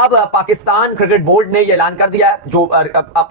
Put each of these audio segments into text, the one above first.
अब Pakistan cricket board ने यह ऐलान कर दिया है, जो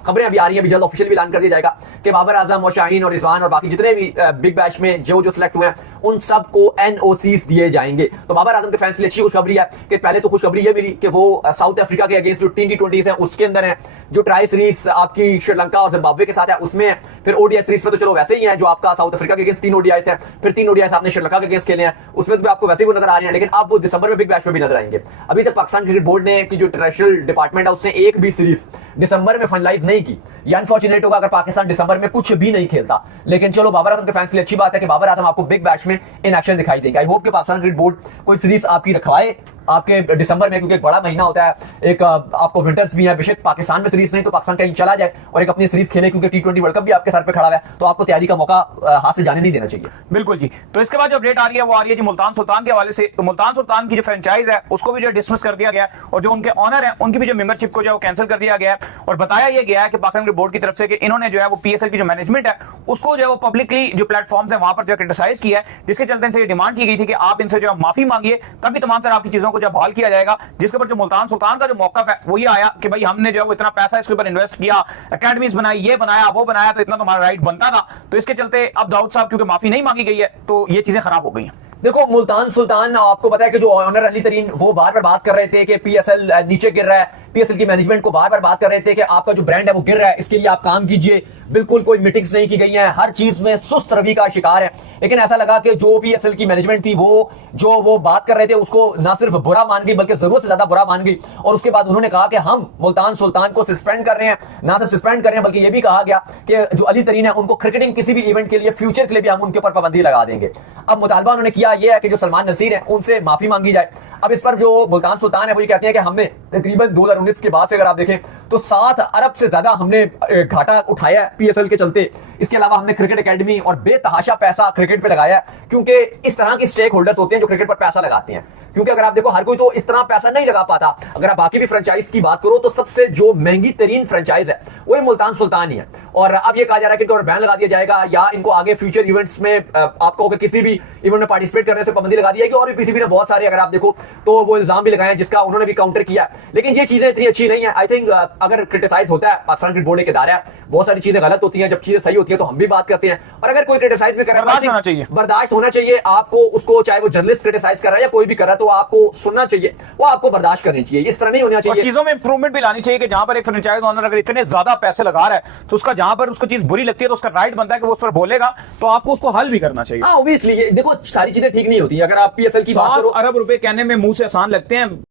खबरें अभी आ रही हैं, अभी जल्द ऑफिशियल भी ऐलान कर दिया जाएगा कि बाबर आजम और शाहीन और रिजवान और बाकी जितने भी बिग बैश में जो सिलेक्ट हुए हैं उन सबको एनओसीज दिए जाएंगे। तो बाबर आजम के फैंस के लिए अच्छी खुशखबरी है कि पहले तो खुशखबरी ये मिली कि वो साउथ अफ्रीका के अगेंस्ट जो T20 है उसके अंदर है, जो ट्राई सीरीज आपकी श्रीलंका और जिम्बाब्वे के साथ है उसमें है, फिर ओडीआई सीरीज में तो चलो वैसे ही है जो आपका साउथ अफ्रीका के अगेंस्ट 3 ओडीआई है, फिर 3 ओडीआई आपने श्रीलंका के अगेंस्ट खेले हैं उसमें भी आपको वैसे ही वो नजर आ रहे हैं, लेकिन अब वो दिसंबर में बिग बैश में भी नजर आएंगे। अभी तक पाकिस्तान क्रिकेट बोर्ड ने की जो इंटरनेशनल डिपार्टमेंट है उसने एक भी सीरीज दिसंबर में फाइनलाइज नहीं की। ये अनफॉर्चुनेट होगा अगर पाकिस्तान दिसंबर में कुछ भी नहीं खेलता, लेकिन चलो बाबर आजम के फैंस के लिए अच्छी बात है कि बाबर आजम आपको बिग बैश में इन एक्शन दिखाई देंगे। आई होप कि पाकिस्तान क्रिकेट बोर्ड कोई सीरीज आपकी रखवाए आपके दिसंबर में, क्योंकि एक बड़ा महीना होता है, एक आपको विंटर्स भी है, बेशक पाकिस्तान में सीरीज नहीं तो पाकिस्तान कहीं चला जाए और एक अपनी सीरीज खेले, क्योंकि T20 वर्ल्ड कप भी आपके सर पे खड़ा हुआ है, तो आपको तैयारी का मौका हाथ से जाने नहीं देना चाहिए। बिल्कुल जी। तो इसके बाद जो अपडेट आ रही है वो आ रही है जी मुल्तान सुल्तान के हवाले से। तो मुल्तान सुल्तान की जो फ्रेंचाइज है उसको भी जो डिसमिस कर दिया गया और जो उनके ऑनर है उनकी भी जो मेंबरशिप को जो कैंसिल कर दिया गया है और बताया यह गया है कि पाकिस्तान क्रिकेट बोर्ड की तरफ से कि इन्होंने जो है वो PSL की जो मैनेजमेंट है उसको जो है वो पब्लिकली जो प्लेटफॉर्म्स है वहां पर जो क्रिटिसाइज किया है, जिसके चलते इनसे ये डिमांड की गई थी कि आप इनसे जो माफी मांगिए, तभी तमाम तरह आपकी चीजों को जब बहाल किया जाएगा। जिसके ऊपर जो मुल्तान सुल्तान का जो मौकफ है वो ये आया कि भाई हमने जो है वो इतना पैसा इसके ऊपर इन्वेस्ट किया, एकेडमीज बनाई, ये बनाया वो बनाया, तो इतना तो हमारा राइट बनता था। तो इसके चलते अब दाऊद साहब क्योंकि माफी नहीं मांगी गई है तो ये चीजें खराब हो गई हैं। देखो मुल्तान सुल्तान, आपको पता है कि जो ऑनर अली तरीन वो बार बार बात कर रहे थे कि PSL नीचे गिर रहा है, PSL की मैनेजमेंट को बार बार बात कर रहे थे कि आपका जो ब्रांड है वो गिर रहा है, इसके लिए आप काम कीजिए। बिल्कुल कोई मीटिंग्स नहीं की गई हैं, हर चीज में सुस्त रवि का शिकार है। लेकिन ऐसा लगा कि जो PSL की मैनेजमेंट थी वो बात कर रहे थे उसको ना सिर्फ बुरा मान गई बल्कि जरूरत से ज्यादा बुरा मान गई, और उसके बाद उन्होंने कहा कि हम मुल्तान सुल्तान को सस्पेंड कर रहे हैं, ना सिर्फ सस्पेंड कर रहे हैं बल्कि यह भी कहा गया कि जो अली तरीन है उनको क्रिकेटिंग किसी भी इवेंट के लिए फ्यूचर के लिए भी हम उनके ऊपर पाबंदी लगा देंगे। अब मुतालबा उन्होंने किया यह है कि जो सलमान नसीर है उनसे माफी मांगी जाए। अब इस पर जो मुल्तान सुल्तान है वो ये कहते हैं कि हमने तकरीबन 2019 के बाद से अगर आप देखें तो 7 अरब से ज्यादा हमने घाटा उठाया है PSL के चलते। इसके अलावा हमने क्रिकेट एकेडमी और बेतहाशा पैसा क्रिकेट पे लगाया है, क्योंकि इस तरह के स्टेक होल्डर्स होते हैं जो क्रिकेट पर पैसा लगाते हैं। क्योंकि अगर आप देखो हर कोई तो इस तरह पैसा नहीं लगा पाता। अगर आप बाकी भी फ्रेंचाइज की बात करो तो सबसे जो महंगी तरीन फ्रेंचाइज है वो मुल्तान सुल्तान ही है। और अब ये कहा जा रहा है कि इनको बैन लगा दिया जाएगा या इनको आगे फ्यूचर इवेंट्स में आपको किसी भी इवेंट में पार्टिसिपेट करने से पाबंदी लगा दी जाएगी। और भी PCB ने बहुत सारे अगर आप देखो तो वो इल्जाम भी लगाए जिसका उन्होंने भी काउंटर किया। लेकिन ये चीजें इतनी अच्छी नहीं है। आई थिंक अगर क्रिटिसाइज होता है, पाकिस्तान क्रिकेट बोर्ड एक इदारा है, बहुत सारी चीजें गलत होती हैं, जब चीजें सही होती है तो हम भी बात करते हैं। और अगर कोई क्रिटिसाइज भी कर रहा है बर्दाश्त होना चाहिए आपको उसको, चाहे वो जर्नलिस्ट क्रिटिसाइज कर रहा है या कोई भी कर रहा है तो आपको सुनना चाहिए, वो आपको बर्दाश्त करनी चाहिए। इस तरह नहीं होना चाहिए। चीजों में इंप्रूवमेंट भी लानी चाहिए कि जहां पर एक फ्रेंचाइज ओनर अगर इतने ज्यादा पैसे लगा रहा है तो उसका जहां पर उसको चीज बुरी लगती है तो उसका राइट बनता है कि वो उस पर बोलेगा, तो आपको उसको हल भी करना चाहिए। ऑब्वियसली देखो सारी चीजें ठीक नहीं होती। अगर आप PSL की बात करो, अरब रुपए कहने में मुंह से आसान लगते हैं।